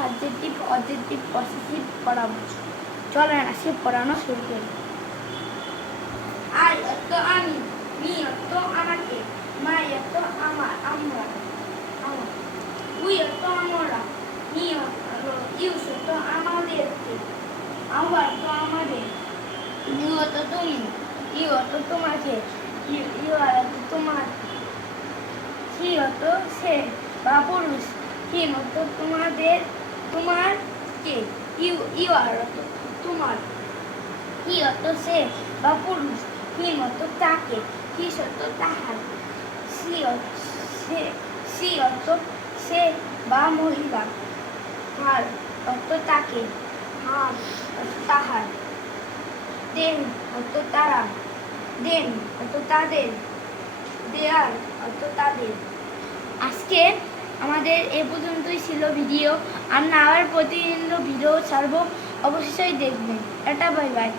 Subjective, objective, possessive পড়াবো। চলেন আজকে পড়ানো শুরু করি। আই অর্থ আমি, মি অর্থ আমাকে, মাই অর্থ আমার, আমরা, উই অর্থ আমরা, ইউস অর্থ আমাদেরকে, আমার অর্থ আমাদের, ইউ অর্থ তুমি, ইউ অর্থ তোমাকে, ইউ আর অর্থ তোমার, হি অর্থ সে বা পুরুষ, হিম অর্থ তোমাদের, তোমার কে, ইউ আর অর্থ তোমার, হি অর্থ সে বা পুরুষ, হিম অর্থ তাকে, হিস অর্থ তাহার, সি অর্থ সে বা মহিলা, হার অর্থ তাকে, হার অর্থ তাহার, দেন অর্থ তারা, দেন অর্থ তাদের, দেয়ার অর্থ তাদের। আজকে আমাদের এ পর্যন্তই ছিল ভিডিও। আমরা আবার প্রতিদিন ভিডিও ছাড়বো, অবশ্যই দেখবেন। Tata, bye bye.